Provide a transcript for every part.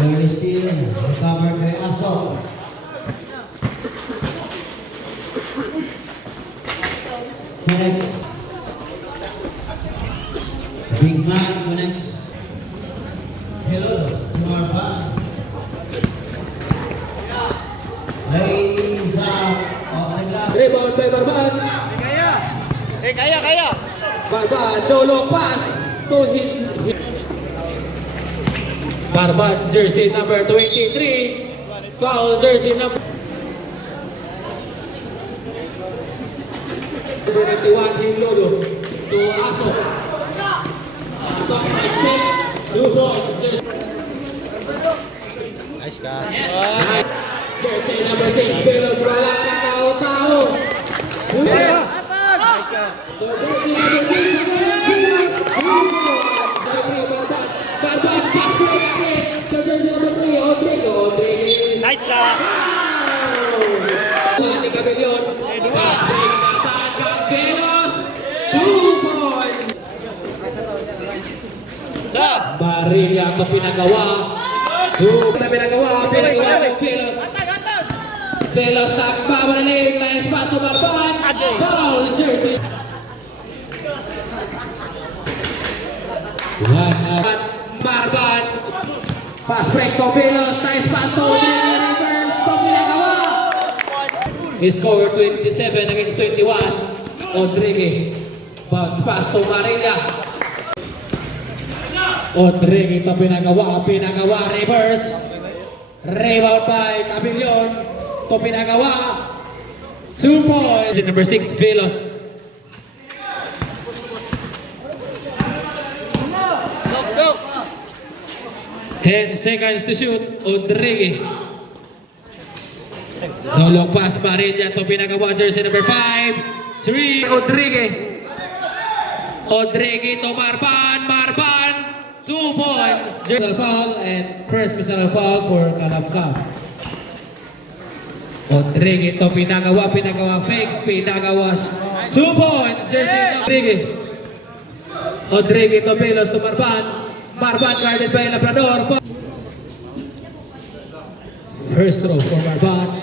Early steal, recovered by Asok. Connects. Big man connects. Hello to our band. Lays up. Naglas. Rebound by Barban. Kaya. Barban, no long pass to hit. Barban, jersey number 23. Foul jersey number 21, Himlolo to Asok. Asok side step, 2 points. Nice catch. Jersey number 6, Pelos, wala ka tao-tao. Nice catch. Jersey number 6, Pelos, 2 points. Barban, pass break again. The jersey number 3, Odrigo. Nice catch. Ni Cabellion, pass break na sa Pelos, 2 points. Barilla ito pinagawa. Pinagawa ng Pelos. Pelos nagbabalalik. Nice pass to Barban. Foul jersey. Barban. Pass break to Pelos. Nice pass to reverse. Ito pinagawa. He scored 27 against 21. Odrigue. Bounce pass to Barilla. Odrigue ito pinagawa, reverse. Rebound by Cabellion. Ito pinagawa. 2 points. Number 6, Pelos. Sok. 10 seconds to shoot. Odrigue. No long pass, Barilla. Ito pinagawa, jersey number 5. 3, Odrigue to Barban. 2 points. Personal foul and first personal foul for Calabcab. Odrigue ito pinagawa fakes, pinagawas. 2 points. Jersey Odrigue ito Pelos to Barban. Barban guarded by Labrador. First throw for Barban.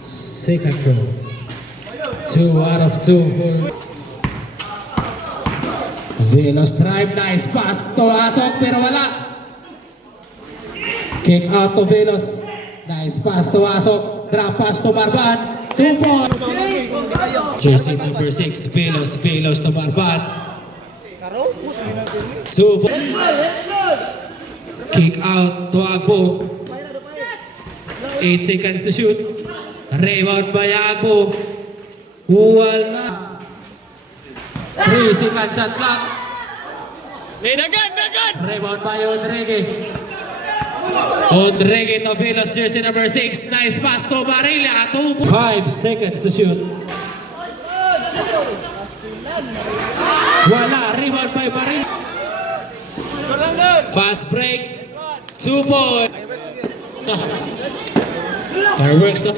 Second throw. 2 out of 2 for Velos drive, nice pass to Asok pero wala. Kick out to Velos. Nice pass to Asok. Drop pass to Barban. 2 points. Jersey number 6, Velos to Barban. 2 points. Kick out to Agbo. 8 seconds to shoot. Rebound by Agbo. Wala. 3 seconds shot clock. Dagan. Rebound by Odrigue. Odrigue to Velos, jersey number 6. Nice pass to Barilla. 5 seconds to shoot. Wala. Rebound by Barilla. Fast break. 2 points. Fireworks to.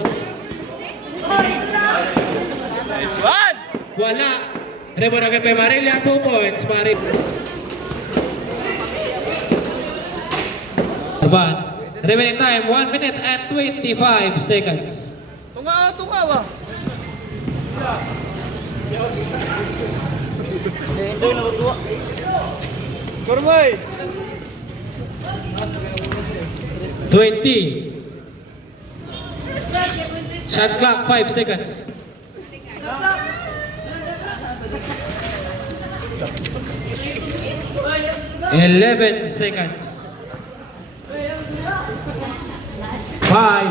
Wala. Rebound agad by Barilla. 2 points. Remaining time 1 minute and 25 seconds. Tunga ba? Hindi na magduwa. Score mo 20. Shot clock 5 seconds. $11 seconds. 5,